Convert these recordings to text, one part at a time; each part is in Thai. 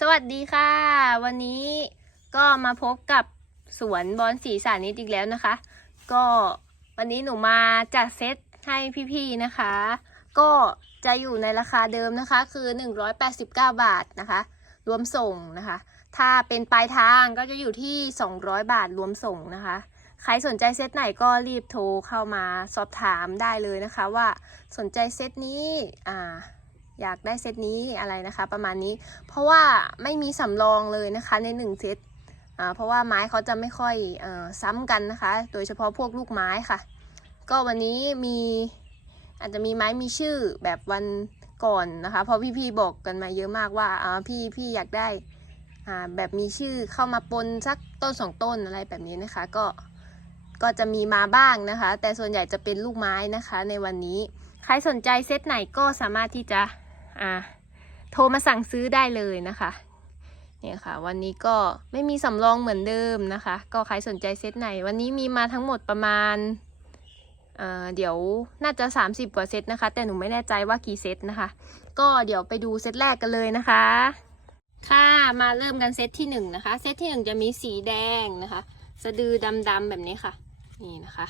สวัสดีค่ะ วันนี้ก็มาพบกับสวนบอลสีสานิดอีกแล้วนะคะ ก็วันนี้หนูมาจัดเซตให้พี่ๆนะคะ ก็จะอยู่ในราคาเดิมนะคะคือ 189 บาทนะคะ รวมส่งนะคะ ถ้าเป็นปลายทางก็จะอยู่ที่ 200 บาทรวมส่งนะคะ ใครสนใจเซตไหนก็รีบโทรเข้ามาสอบถามได้เลยนะคะ ว่าสนใจเซตนี้อ่า อยากได้เซตนี้อะไรนะคะ ประมาณนี้ เพราะว่าไม่มีสำรองเลยนะคะในหนึ่งเซตเพราะว่าไม้เขาจะไม่ค่อยอซ้ำกันนะคะ โดยเฉพาะพวกลูกไม้ค่ะ ก็วันนี้มีอาจจะมีไม้มีชื่อแบบวันก่อนนะคะ เพราะพี่ๆบอกกันมาเยอะมากว่าอ่าพี่พี่อยากได้แบบมีชื่อเข้ามาปนสักต้นสองต้นอะไรแบบนี้นะคะ ก็ก็จะมีมาบ้างนะคะ แต่ส่วนใหญ่จะเป็นลูกไม้นะคะในวันนี้ ใครสนใจเซตไหนก็สามารถที่จะ อ่าโทรมาสั่งซื้อได้เลยนะคะเนี่ยค่ะ วันนี้ก็ไม่มีสำรองเหมือนเดิมนะคะ ก็ใครสนใจเซตไหน วันนี้มีมาทั้งหมดประมาณเเดี๋ยวน่าจะ 30 กว่าเซตนะคะ แต่หนูไม่แน่ใจว่ากี่เซตนะคะ ก็เดี๋ยวไปดูเซตแรกกันเลยนะคะ ค่ะมาเริ่มกันเซตที่หนึ่งนะคะ เซตที่หนึ่งจะมีสีแดงนะคะ สะดือดำๆแบบนี้ค่ะ นี่นะคะ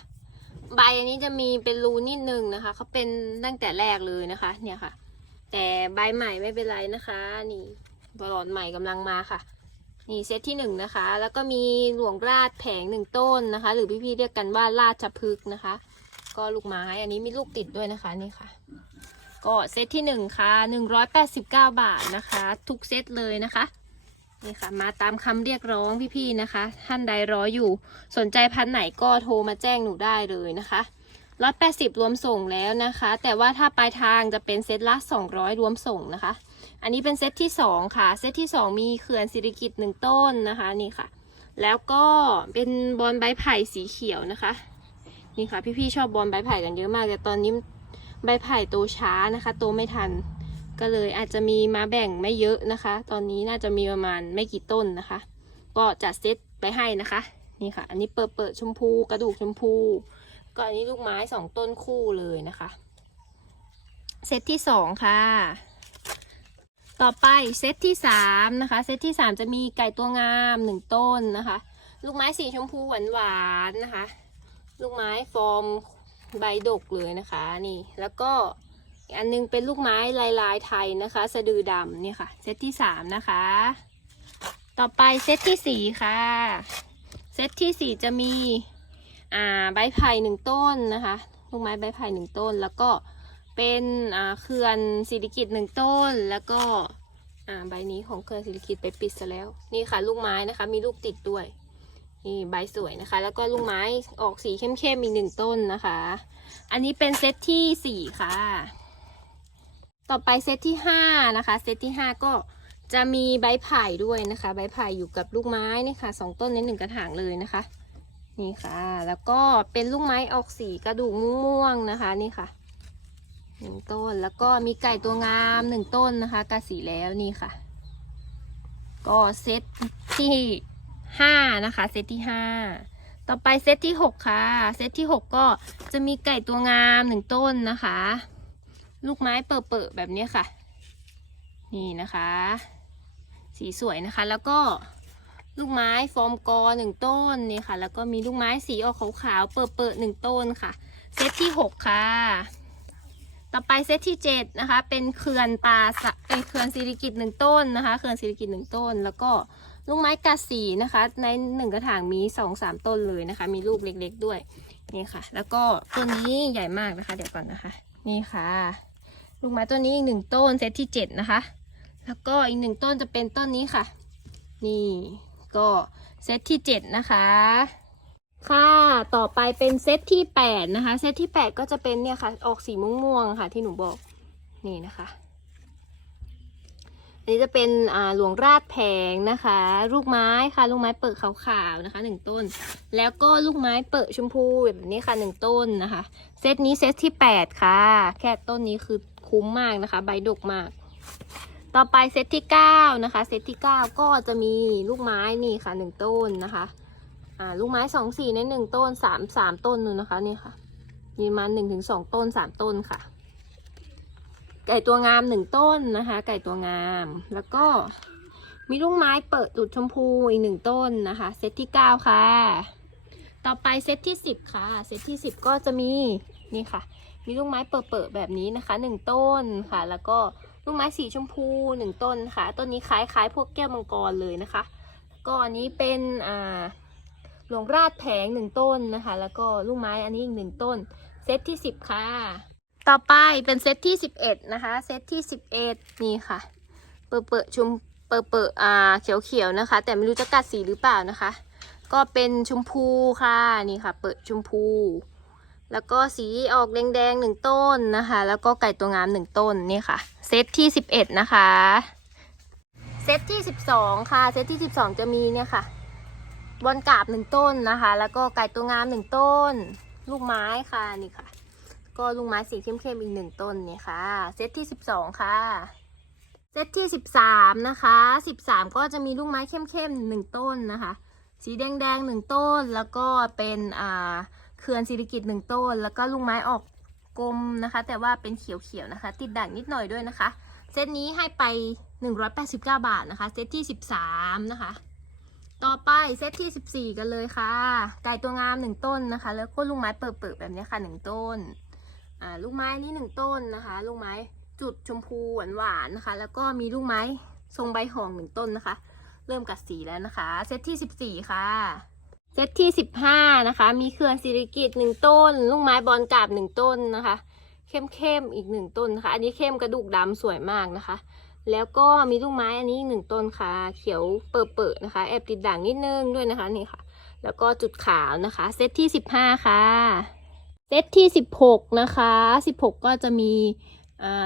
ใบอันนี้จะมีเป็นรูนิดนึงนะคะเขาเป็นตั้งแต่แรกเลยนะคะ เนี่ยค่ะ แต่ใบใหม่ไม่เป็นไรนะคะ นี่บอลอนใหม่กำลังมาค่ะ นี่เซตที่หนึ่งนะคะ แล้วก็มีหลวงราดแผงหนึ่งต้นนะคะ หรือพี่ๆเรียกกันว่าราชพฤกษ์นะคะ ก็ลูกไม้อันนี้มีลูกติดด้วยนะคะนี่ค่ะ ก็เซตที่หนึ่งค่ะหนึ่งร้อยแปดสิบเก้าบาทนะคะ ทุกเซตเลยนะคะนี่ค่ะมาตามคำเรียกร้องพี่ๆนะคะ ท่านใดรออยู่สนใจพันไหนก็โทรมาแจ้งหนูได้เลยนะคะ ร้อยแปดสิบรวมส่งแล้วนะคะ แต่ว่าถ้าปลายทางจะเป็นเซตละสองร้อยรวมส่งนะคะ อันนี้เป็นเซตที่สองค่ะ เซตที่สองมีเขื่อนสิริกิตหนึ่งต้นนะคะนี่ค่ะ แล้วก็เป็นบอลใบไผ่สีเขียวนะคะ นี่ค่ะพี่ๆชอบบอลใบไผ่กันเยอะมาก แต่ตอนนี้ใบไผ่โตช้านะคะ โตไม่ทัน ก็เลยอาจจะมีมาแบ่งไม่เยอะนะคะ ตอนนี้น่าจะมีประมาณไม่กี่ต้นนะคะ ก็จัดเซตไปให้นะคะ นี่ค่ะ อันนี้เปิดเปิดชมพูกระดูกชมพู ก็อันนี้ลูกไม้สองต้นคู่เลยนะคะ เซตที่สองค่ะ ต่อไปเซตที่สามนะคะ เซตที่สามจะมีไก่ตัวงามหนึ่งต้นนะคะ ลูกไม้สีชมพูหวานหวานๆนะคะ ลูกไม้ฟอร์มใบดกเลยนะคะนี่ แล้วก็อันนึงเป็นลูกไม้ลายลายไทยนะคะ สะดือดำเนี่ยค่ะ เซตที่สามนะคะ ต่อไปเซตที่สี่ค่ะ เซตที่สี่จะมี ใบไผ่หนึ่งต้นนะคะลูกไม้ใบไผ่หนึ่งต้น แล้วก็เป็นเขื่อนสิริกิตหนึ่งต้น แล้วก็ใบนี้ของเขื่อนสิริกิตไปปิดซะแล้ว นี่ค่ะลูกไม้นะคะ มีลูกติดด้วย นี่ใบสวยนะคะ แล้วก็ลูกไม้ออกสีเข้มๆอีหนึ่งต้นนะคะ อันนี้เป็นเซตที่สี่ค่ะ ต่อไปเซตที่ห้านะคะ เซตที่ห้าก็จะมีใบไผ่ด้วยนะคะ ใบไผ่อยู่กับลูกไม้นี่ค่ะสองต้นในหนึ่งกระถางเลยนะคะ นี่ค่ะ แล้วก็เป็นลูกไม้ออกสีกระดูกม่วงนะคะ นี่ค่ะหนึ่งต้น แล้วก็มีไก่ตัวงามหนึ่งต้นนะคะกระสีแล้วนี่ค่ะ ก็เซตที่ห้านะคะ เซตที่ห้าต่อไปเซตที่หกค่ะ เซตที่หกก็จะมีไก่ตัวงามหนึ่งต้นนะคะ ลูกไม้เปิดๆแบบนี้ค่ะ นี่นะคะ สีสวยนะคะ แล้วก็ ลูกไม้ฟอร์มกอหนึ่งต้นนี่ค่ะ แล้วก็มีลูกไม้สีออกขาวๆเปิดๆหนึ่งต้นค่ะ เซตที่หกค่ะ ต่อไปเซตที่เจ็ดนะคะ เป็นเขื่อนปลาสะเป็นเขื่อนสิริกิตหนึ่งต้นนะคะเขื่อนสิริกิตหนึ่งต้น แล้วก็ลูกไม้กัดสีนะคะ ในหนึ่งกระถางมีสองสามต้นเลยนะคะ มีลูกเล็ก ๆ ด้วยนี่ค่ะ แล้วก็ตัวนี้ใหญ่มากนะคะ เดี๋ยวก่อนนะคะ นี่ค่ะลูกไม้ต้นนี้อีกหนึ่งต้นเซตที่เจ็ดนะคะ แล้วก็อีกหนึ่งต้นจะเป็นต้นนี้ค่ะ นี่ ก็เซตที่เจ็ดนะคะ ค่ะต่อไปเป็นเซตที่แปดนะคะ เซตที่แปดก็จะเป็นเนี่ยค่ะ ออกสีม่วงๆค่ะ ที่หนูบอกนี่นะคะอันนี้จะเป็นหลวงราดแผงนะคะ ลูกไม้ค่ะ ลูกไม้เปิดขาวๆนะคะหนึ่งต้น แล้วก็ลูกไม้เปิดชมพูแบบนี้ค่ะหนึ่งต้นนะคะ เซตนี้เซตที่แปดค่ะ แค่ต้นนี้คือคุ้มมากนะคะ ใบดกมาก ต่อไปเซตที่เก้านะคะเซตที่เก้าก็จะมีลูกไม้นี่ค่ะหนึ่งต้นนะคะอ่าลูกไม้สองสีในหนึ่งต้นสามสามต้นนู่นนะคะนี่ค่ะมีมาหนึ่งถึงสองต้นสามต้นค่ะ ไก่ตัวงามหนึ่งต้นนะคะ ไก่ตัวงามแล้วก็มีลูกไม้เปิดจุดชมพูอีกหนึ่งต้นนะคะ เซตที่เก้าค่ะ ต่อไปเซตที่สิบค่ะ เซตที่สิบก็จะมีนี่ค่ะ มีลูกไม้เปิดๆแบบนี้นะคะหนึ่งต้นค่ะ แล้วก็ ลูกไม้สีชมพูหนึ่งต้นค่ะ ต้นนี้คล้ายๆ พวกแก้วมังกรเลยนะคะ ก็อันนี้เป็นอ่าหลวงราดแผงหนึ่งต้นนะคะ แล้วก็ลูกไม้อันนี้อีกหนึ่งต้น เซตที่สิบค่ะ ต่อไปเป็นเซตที่สิบเอ็ดนะคะ เซตที่สิบเอ็ดนี่ค่ะ เปิดเปิดชมเปิดเปิดอ่าเขียวเขียวๆนะคะ แต่ไม่รู้จะกัดสีหรือเปล่านะคะ ก็เป็นชมพูค่ะ นี่ค่ะ เปิดชมพู แล้วก็สีออกแดงๆหนึ่งต้นนะคะ แล้วก็ไก่ตัวงามหนึ่งต้นนี่ค่ะ เซตที่สิบเอ็ดนะคะ เซตที่สิบสองค่ะ เซตที่สิบสองจะมีเนี่ยค่ะ บอลกาบหนึ่งต้นนะคะ แล้วก็ไก่ตัวงามหนึ่งต้น ลูกไม้ค่ะนี่ค่ะ ก็ลูกไม้สีเข้มๆอีกหนึ่งต้นนี่ค่ะ เซตที่สิบสองค่ะเซตที่สิบสามนะคะสิบสามก็จะมีลูกไม้เข้มๆหนึ่งต้นนะคะ สีแดงๆหนึ่งต้น แล้วก็เป็นอ่า ขื่อนศิริกิตหนึ่งต้น แล้วก็ลูกไม้ออกกลมนะคะ แต่ว่าเป็นเขียวๆนะคะ ติดด่างนิดหน่อยด้วยนะคะ เซตนี้ให้ไป 189 บาทนะคะ เซตที่ 13 นะคะ ต่อไปเซตที่ 14 กันเลยค่ะ ไก่ตัวงามหนึ่งต้นนะคะ แล้วก็ลูกไม้เปิดๆแบบนี้ค่ะหนึ่งต้น อ่าลูกไม้นี้หนึ่งต้นนะคะ ลูกไม้จุดชมพูหวานๆนะคะ แล้วก็มีลูกไม้ทรงใบหองหนึ่งต้นนะคะ เริ่มกัดสีแล้วนะคะ เซตที่ 14 ค่ะ เซตที่15นะคะ มีเขื่อนศิริกิตหนึ่งต้น ลูกไม้บอลกาบหนึ่งต้นนะคะ เข้มๆอีกหนึ่งต้นนะคะ อันนี้เข้มกระดูกดำสวยมากนะคะ แล้วก็มีลูกไม้อันนี้หนึ่งต้นค่ะ เขียวเปิดๆนะคะ แอบติดด่างนิดนึงด้วยนะคะนี่ค่ะ แล้วก็จุดขาวนะคะ เซตที่15ค่ะ เซตที่16นะคะ16ก็จะมี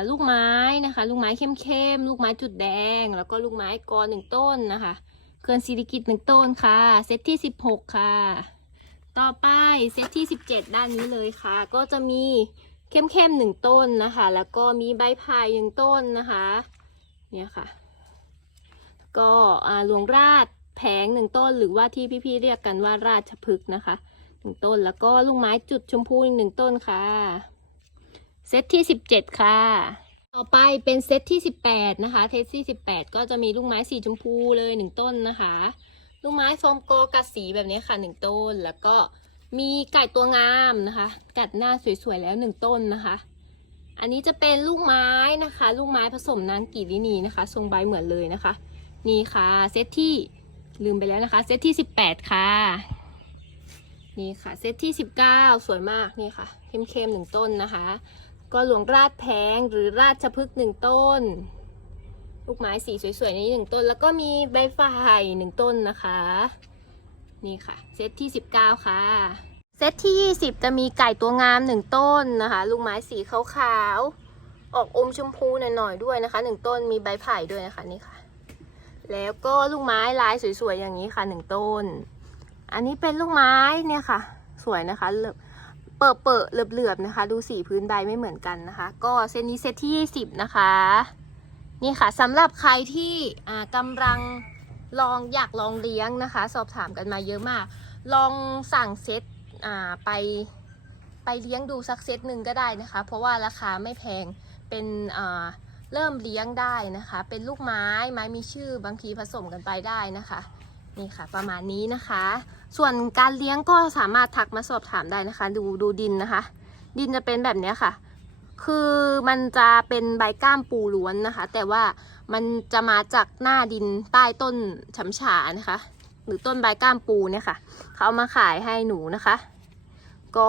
ลูกไม้นะคะ ลูกไม้เข้มๆ ลูกไม้จุดแดง แล้วก็ลูกไม้กอหนึ่งต้นนะคะ เขื่อนศิริกิตหนึ่งต้นค่ะ เซตที่16ค่ะ ต่อไปเซตที่17ด้านนี้เลยค่ะ ก็จะมีเข้มๆหนึ่งต้นนะคะ แล้วก็มีใบพายหนึ่งต้นนะคะ เนี่ยค่ะ ก็อาหลวงราชแผงหนึ่งต้นหรือว่าที่พี่ๆเรียกกันว่าราชพฤกษ์นะคะหนึ่งต้นแล้วก็ลูกไม้จุดชมพูอีกหนึ่งต้นค่ะ เซตที่17ค่ะ ต่อไปเป็นเซตที่ 18 นะคะ เซตที่ 18 ก็จะมีลูกไม้สีชมพูเลยหนึ่งต้นนะคะ ลูกไม้โฟมโกกัดสีแบบนี้ค่ะหนึ่งต้น แล้วก็มีไก่ตัวงามนะคะ กัดหน้าสวยๆแล้วหนึ่งต้นนะคะ อันนี้จะเป็นลูกไม้นะคะ ลูกไม้ผสมนางกีรินีนะคะ ทรงใบเหมือนเลยนะคะ นี่ค่ะ เซตที่ลืมไปแล้วนะคะ เซตที่ 18 ค่ะ นี่ค่ะ เซตที่ 19 สวยมาก นี่ค่ะ เข้มๆหนึ่งต้นนะคะ ก็หลวงราดแพงหรือราชพฤกษ์หนึ่งต้น ลูกไม้สีสวยๆนี้หนึ่งต้น แล้วก็มีใบฝ่ายหนึ่งต้นนะคะ นี่ค่ะ เซตที่ 19 ค่ะ เซตที่ 20 จะมีไก่ตัวงามหนึ่งต้นนะคะ ลูกไม้สีขาวๆ ออกอมชมพูหน่อยๆด้วยนะคะหนึ่งต้น มีใบไผ่ด้วยนะคะนี่ค่ะ แล้วก็ลูกไม้ลายสวยๆอย่างนี้ค่ะหนึ่งต้น อันนี้เป็นลูกไม้เนี่ยค่ะ สวยนะคะ เหลือบเปิดเปิดเหลือบๆนะคะ ดูสีพื้นใบไม่เหมือนกันนะคะ ก็เซตนี้เซตที่ 20 นะคะ นี่ค่ะสำหรับใครที่กำลังลองอยากลองเลี้ยงนะคะ สอบถามกันมาเยอะมาก ลองสั่งเซตไปไปเลี้ยงดูสักเซตหนึ่งก็ได้นะคะ เพราะว่าราคาไม่แพงเป็นเริ่มเลี้ยงได้นะคะ เป็นลูกไม้ไม้มีชื่อบางทีผสมกันไปได้นะคะ นี่ค่ะ ประมาณนี้นะคะ ส่วนการเลี้ยงก็สามารถทักมาสอบถามได้นะคะ ดูดูดินนะคะ ดินจะเป็นแบบนี้ค่ะ คือมันจะเป็นใบก้ามปูล้วนนะคะ แต่ว่ามันจะมาจากหน้าดินใต้ต้นฉำฉานะคะ หรือต้นใบก้ามปูเนี่ยค่ะเขาเอามาขายให้หนูนะคะ ก็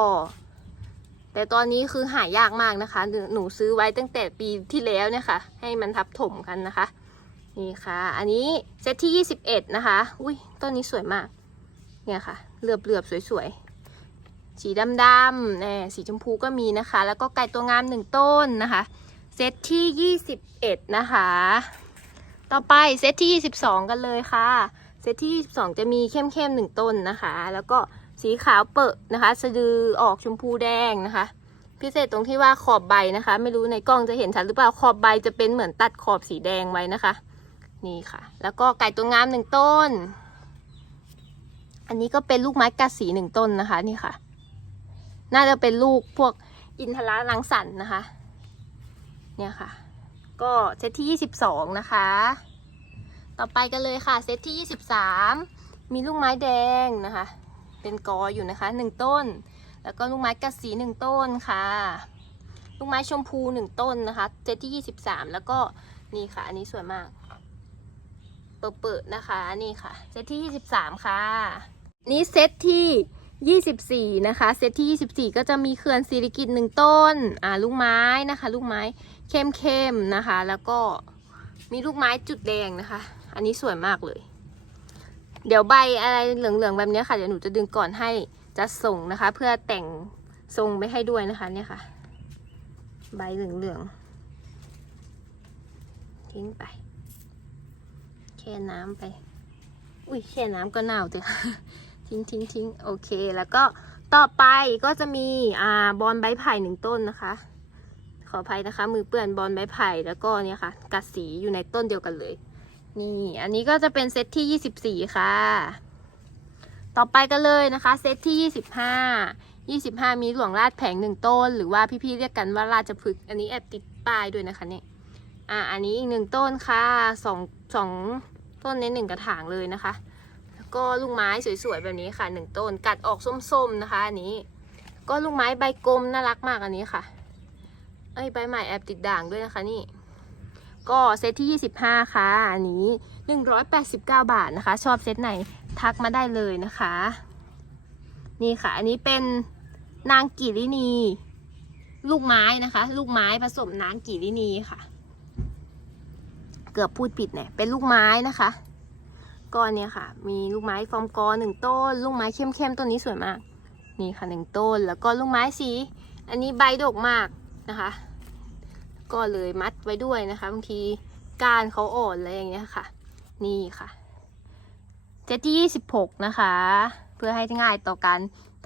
แต่ตอนนี้คือหายากมากนะคะ หนูซื้อไว้ตั้งแต่ปีที่แล้วเนี่ยค่ะ ให้มันทับถมกันนะคะ นี่ค่ะ อันนี้เซตที่ 21 นะคะ อุ้ยต้นนี้สวยมาก เนี่ยค่ะเหลือบเหลือบๆสวยๆ สีดำๆแน่สีชมพูก็มีนะคะ แล้วก็ไก่ตัวงามหนึ่งต้นนะคะ เซตที่ 21 นะคะ ต่อไปเซตที่ 22 กันเลยค่ะ เซตที่ 22 จะมีเข้มๆหนึ่งต้นนะคะ แล้วก็สีขาวเปิดนะคะ สะดือออกชมพูแดงนะคะพิเศษตรงที่ว่าขอบใบนะคะ ไม่รู้ในกล้องจะเห็นชัดหรือเปล่าขอบใบจะเป็นเหมือนตัดขอบสีแดงไว้นะคะ นี่ค่ะ แล้วก็ไก่ตัวงามหนึ่งต้น อันนี้ก็เป็นลูกไม้กัดสีหนึ่งต้นนะคะ นี่ค่ะ น่าจะเป็นลูกพวกอินทราลังสรรค์นะคะ เนี่ยค่ะ ก็เซตที่22นะคะ ต่อไปกันเลยค่ะ เซตที่23มีลูกไม้แดงนะคะ เป็นกออยู่นะคะหนึ่งต้น แล้วก็ลูกไม้กัดสีหนึ่งต้นค่ะ ลูกไม้ชมพูหนึ่งต้นนะคะ เซตที่23แล้วก็นี่ค่ะ อันนี้สวยมาก เปิดๆนะคะนี่ค่ะ เซตที่ 23 ค่ะ นี่เซตที่ 24 นะคะ เซตที่ 24 ก็จะมีเขื่อนศิริกิตหนึ่งต้นอ่าลูกไม้นะคะ ลูกไม้เข้มๆนะคะ แล้วก็มีลูกไม้จุดแดงนะคะ อันนี้สวยมากเลย เดี๋ยวใบอะไรเหลืองๆแบบนี้ค่ะเดี๋ยวหนูจะดึงก่อนให้จะส่งนะคะ เพื่อแต่งทรงไปให้ด้วยนะคะเนี่ยค่ะ ใบเหลืองๆทิ้งไป แช่น้ำไป อุ้ยแช่น้ำก็หนาวเถอะทิ้งทิ้งทิ้งโอเค แล้วก็ต่อไปก็จะมีอ่าบอลใบไผ่หนึ่งต้นนะคะ ขออภัยนะคะ มือเปื้อนบอลใบไผ่แล้วก็เนี่ยค่ะกัดสีอยู่ในต้นเดียวกันเลย นี่อันนี้ก็จะเป็นเซตที่24ค่ะ ต่อไปกันเลยนะคะเซตที่25 25มีหลวงราชแผงหนึ่งต้น หรือว่าพี่ๆเรียกกันว่าราชพฤกษ์อันนี้แอบติดป้ายด้วยนะคะเนี่ยอ่าอันนี้อีกหนึ่งต้นค่ะสองสอง ต้นในหนึ่งกระถางเลยนะคะ แล้วก็ลูกไม้สวยๆแบบนี้ค่ะหนึ่งต้นกัดออกส้มๆนะคะอันนี้ก็ลูกไม้ใบกลมน่ารักมากอันนี้ค่ะเอ้ใบใหม่แอบติดด่างด้วยนะคะนี่ก็เซตที่ 25 ค่ะ อันนี้ 189 บาทนะคะ ชอบเซตไหนทักมาได้เลยนะคะ นี่ค่ะ อันนี้เป็นนางกิรินี ลูกไม้นะคะ ลูกไม้ผสมนางกิรินีค่ะ เกือบพูดผิดเนี่ยเป็นลูกไม้นะคะก็เนี่ยค่ะ มีลูกไม้ฟอร์มกอหนึ่งต้น ลูกไม้เข้มๆต้นนี้สวยมาก นี่ค่ะหนึ่งต้น แล้วก็ลูกไม้สี อันนี้ใบดกมากนะคะ ก็เลยมัดไว้ด้วยนะคะบางทีก้านเขาอ่อนอะไรอย่างเงี้ยค่ะ นี่ค่ะเซตที่26นะคะ เพื่อให้ง่ายต่อการ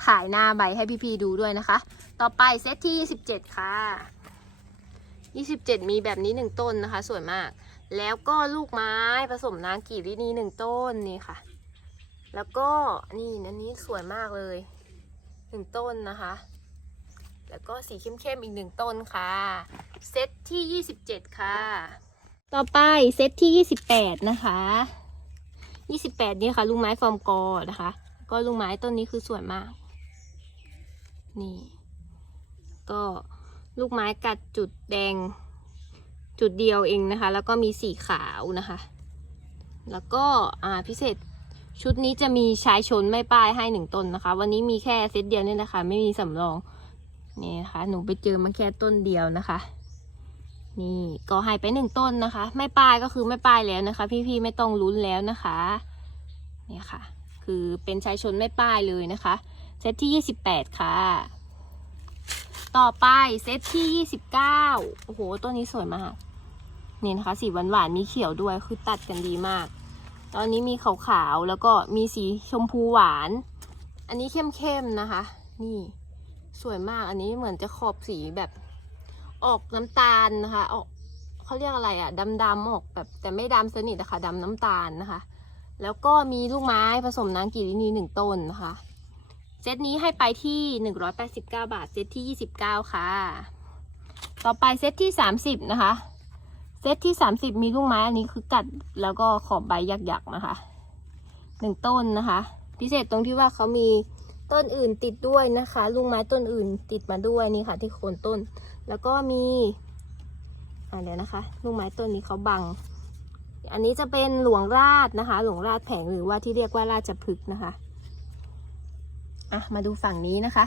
ถ่ายหน้าใบให้พี่ๆดูด้วยนะคะ ต่อไปเซตที่27ค่ะ27มีแบบนี้หนึ่งต้นนะคะ สวยมาก แล้วก็ลูกไม้ผสมนางกีรินีหนึ่งต้นนี่ค่ะ แล้วก็นี่อันนี้สวยมากเลยหนึ่งต้นนะคะ แล้วก็สีเข้มๆอีกหนึ่งต้นค่ะ เซตที่ 27 ค่ะ ต่อไปเซตที่ 28 นะคะ 28 นี่ค่ะลูกไม้ฟอร์มกอนะคะ ก็ลูกไม้ต้นนี้คือสวยมาก นี่ ก็ลูกไม้กัดจุดแดง จุดเดียวเองนะคะ แล้วก็มีสีขาวนะคะ แล้วก็อ่าพิเศษชุดนี้จะมีชายชนไม่ป้ายให้หนึ่งต้นนะคะ วันนี้มีแค่เซตเดียวนี่นะคะไม่มีสำรองนี่นะคะหนูไปเจอมาแค่ต้นเดียวนะคะ นี่ก็ให้ไปหนึ่งต้นนะคะ ไม่ป้ายก็คือไม่ป้ายแล้วนะคะ พี่ๆไม่ต้องลุ้นแล้วนะคะนี่ค่ะ คือเป็นชายชนไม่ป้ายเลยนะคะเซตที่28ค่ะ ต่อไปเซตที่ 29 โอ้โหต้นนี้สวยมาก นี่นะคะ สีหวานๆมีเขียวด้วย คือตัดกันดีมาก ตอนนี้มีขาวๆ แล้วก็มีสีชมพูหวาน อันนี้เข้มๆ นะคะ นี่สวยมาก อันนี้เหมือนจะขอบสีแบบออกน้ำตาลนะคะ ออกเขาเรียกอะไรอะดำๆออกแบบแต่ไม่ดำสนิทนะคะดำน้ำตาลนะคะ แล้วก็มีลูกไม้ผสมนางกิรินีหนึ่งต้นนะคะ เซตนี้ให้ไปที่ 189 บาท เซตที่ 29 ค่ะ ต่อไปเซตที่ 30 นะคะ เซตที่ 30 มีลูกไม้อันนี้คือกัดแล้วก็ขอบใบหยักๆนะคะหนึ่งต้นนะคะ พิเศษตรงที่ว่าเขามีต้นอื่นติดด้วยนะคะ ลูกไม้ต้นอื่นติดมาด้วยนี่ค่ะ ที่โคนต้น แล้วก็มีอ่าเดี๋ยวนะคะ ลูกไม้ต้นนี้เขาบัง อันนี้จะเป็นหลวงราชนะคะ หลวงราชแผงหรือว่าที่เรียกว่าราชพฤกษ์นะคะ อะมาดูฝั่งนี้นะคะ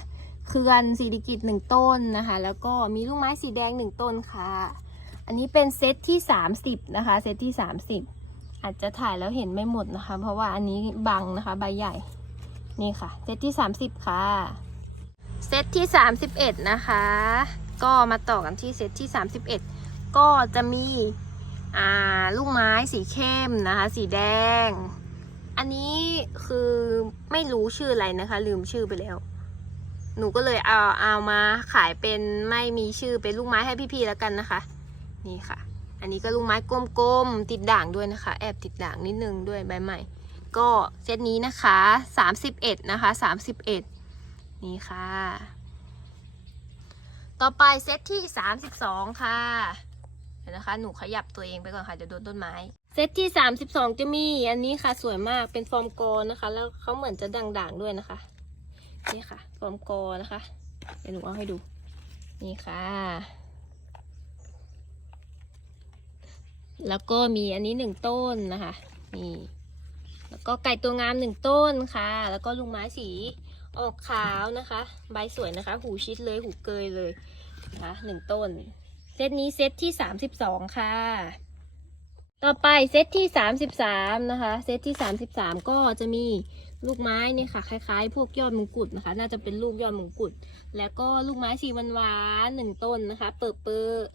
เขื่อนสิริกิตหนึ่งต้นนะคะ แล้วก็มีลูกไม้สีแดงหนึ่งต้นค่ะ อันนี้เป็นเซตที่สามสิบนะคะ เซตที่สามสิบอาจจะถ่ายแล้วเห็นไม่หมดนะคะ เพราะว่าอันนี้บังนะคะ ใบใหญ่ นี่ค่ะ เซตที่30ค่ะ เซตที่31นะคะ ก็มาต่อกันที่เซตที่31ก็จะมีลูกไม้สีเข้มนะคะ สีแดง อันนี้คือไม่รู้ชื่ออะไรนะคะ ลืมชื่อไปแล้ว หนูก็เลยเอาเอามาขายเป็นไม่มีชื่อเป็นลูกไม้ให้พี่ๆแล้วกันนะคะ นี่ค่ะ อันนี้ก็ลูกไม้กลมๆติดด่างด้วยนะคะ แอบติดด่างนิดนึงด้วยใบใหม่ ก็เซตนี้นะคะ31นะคะ31นี่ค่ะ ต่อไปเซตที่ 32 ค่ะเดี๋ยวนะคะ หนูขยับตัวเองไปก่อนค่ะเดี๋ยวโดนต้นไม้ เซตที่สามสิบสองจะมีอันนี้ค่ะสวยมากเป็นฟอร์มกอนะคะ แล้วเขาเหมือนจะด่างๆด้วยนะคะ นี่ค่ะ ฟอร์มกอนะคะ เดี๋ยวหนูเอาให้ดู นี่ค่ะ แล้วก็มีอันนี้หนึ่งต้นนะคะนี่แล้วก็ไก่ตัวงามหนึ่งต้นค่ะ แล้วก็ลูกไม้สีออกขาวนะคะ ใบสวยนะคะ หูชิดเลยหูเกยเลยนะคะหนึ่งต้น เซตนี้เซตที่สามสิบสองค่ะ ต่อไปเซตที่สามสิบสามนะคะ เซตที่สามสิบสามก็จะมีลูกไม้นี่ค่ะ คล้าย ๆ พวกยอดมงกุฎนะคะ น่าจะเป็นลูกยอดมงกุฎแล้วก็ลูกไม้สีหวานๆหนึ่งต้นนะคะ เปิดเปอร์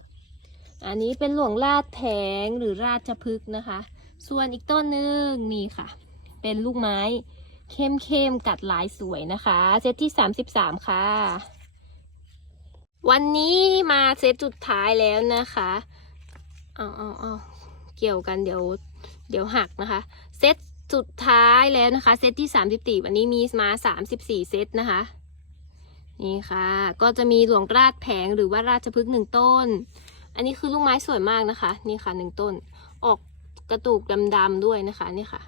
อันนี้เป็นหลวงราชแผงหรือราชพฤกษ์นะคะ ส่วนอีกต้นหนึ่งนี่ค่ะ เป็นลูกไม้เข้มๆกัดลายสวยนะคะ เซตที่สามสิบสามค่ะ วันนี้มาเซตสุดท้ายแล้วนะคะ เอาเอาเอา เกี่ยวกันเดี๋ยวเดี๋ยวหักนะคะ เซตสุดท้ายแล้วนะคะ เซตที่สามสิบสี่วันนี้มีมาสามสิบสี่เซตนะคะนี่ค่ะ ก็จะมีหลวงราชแผงหรือว่าราชพฤกษ์หนึ่งต้น อันนี้คือลูกไม้สวยมากนะคะ นี่ค่ะหนึ่งต้น ออกกระตุกดำๆด้วยนะคะนี่ค่ะ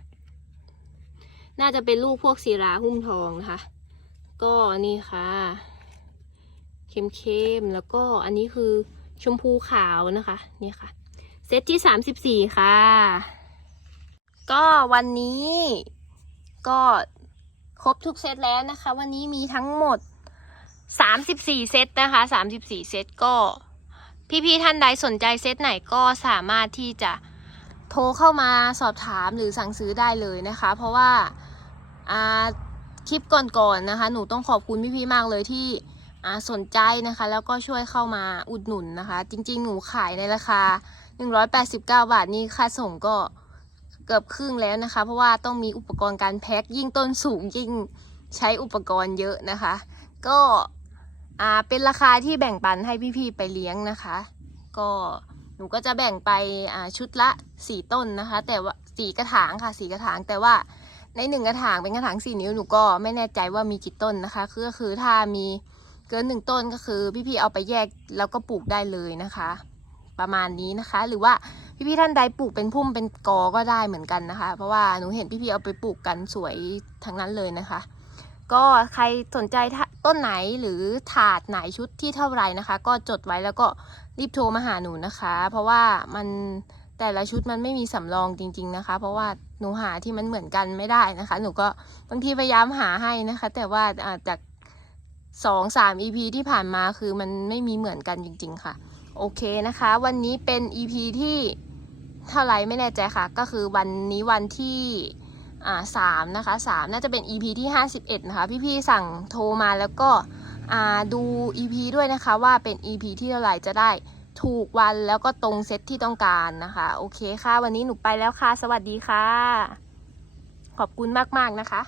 น่าจะเป็นลูกพวกศิราหุ้มทองนะคะ ก็นี่ค่ะเข้มๆแล้วก็อันนี้คือชมพูขาวนะคะ นี่ค่ะ เซตที่สามสิบสี่ค่ะ ก็วันนี้ก็ครบทุกเซตแล้วนะคะ วันนี้มีทั้งหมดสามสิบสี่เซตนะคะสามสิบสี่เซตก็ พี่ๆท่านใดสนใจเซตไหนก็สามารถที่จะโทรเข้ามาสอบถามหรือสั่งซื้อได้เลยนะคะ เพราะว่าคลิปก่อนๆนะคะ หนูต้องขอบคุณพี่ๆมากเลยที่สนใจนะคะ แล้วก็ช่วยเข้ามาอุดหนุนนะคะ จริงๆ หนูขายในราคา 189 บาทนี่ค่าส่งก็เกือบครึ่งแล้วนะคะ เพราะว่าต้องมีอุปกรณ์การแพ็คยิ่งต้นสูงยิ่งใช้อุปกรณ์เยอะนะคะ ก็อ่าเป็นราคาที่แบ่งปันให้พี่ๆไปเลี้ยงนะคะ ก็หนูก็จะแบ่งไปอ่าชุดละสี่ต้นนะคะ แต่ว่าสี่กระถางค่ะสี่กระถางแต่ว่าในหนึ่งกระถางเป็นกระถางสี่นิ้วหนูก็ไม่แน่ใจว่ามีกี่ต้นนะคะคือก็คือถ้ามีเกินหนึ่งต้นก็คือพี่ๆเอาไปแยกแล้วก็ปลูกได้เลยนะคะ ประมาณนี้นะคะ หรือว่าพี่ๆท่านใดปลูกเป็นพุ่มเป็นกอก็ได้เหมือนกันนะคะ เพราะว่าหนูเห็นพี่ๆเอาไปปลูกกันสวยทั้งนั้นเลยนะคะ ก็ใครสนใจต้นไหนหรือถาดไหนชุดที่เท่าไหร่นะคะ ก็จดไว้แล้วก็รีบโทรมาหาหนูนะคะ เพราะว่ามันแต่ละชุดมันไม่มีสำรองจริง ๆนะคะ เพราะว่าหนูหาที่มันเหมือนกันไม่ได้นะคะ หนูก็บางทีพยายามหาให้นะคะ แต่ว่าอ่าจากสองสาม EP ที่ผ่านมาคือมันไม่มีเหมือนกันจริง ๆ ค่ะ โอเคนะคะ วันนี้เป็น EP ที่เท่าไรไม่แน่ใจค่ะ ก็คือวันนี้วันที่อ่าสามนะคะสามน่าจะเป็น EP ที่ห้าสิบเอ็ดนะคะ พี่ๆสั่งโทรมาแล้วก็อ่าดู EP ด้วยนะคะว่าเป็น EP ที่เท่าไรจะได้ถูกวันแล้วก็ตรงเซตที่ต้องการนะคะ โอเคค่ะ วันนี้หนูไปแล้วค่ะ สวัสดีค่ะ ขอบคุณมาก ๆ นะคะ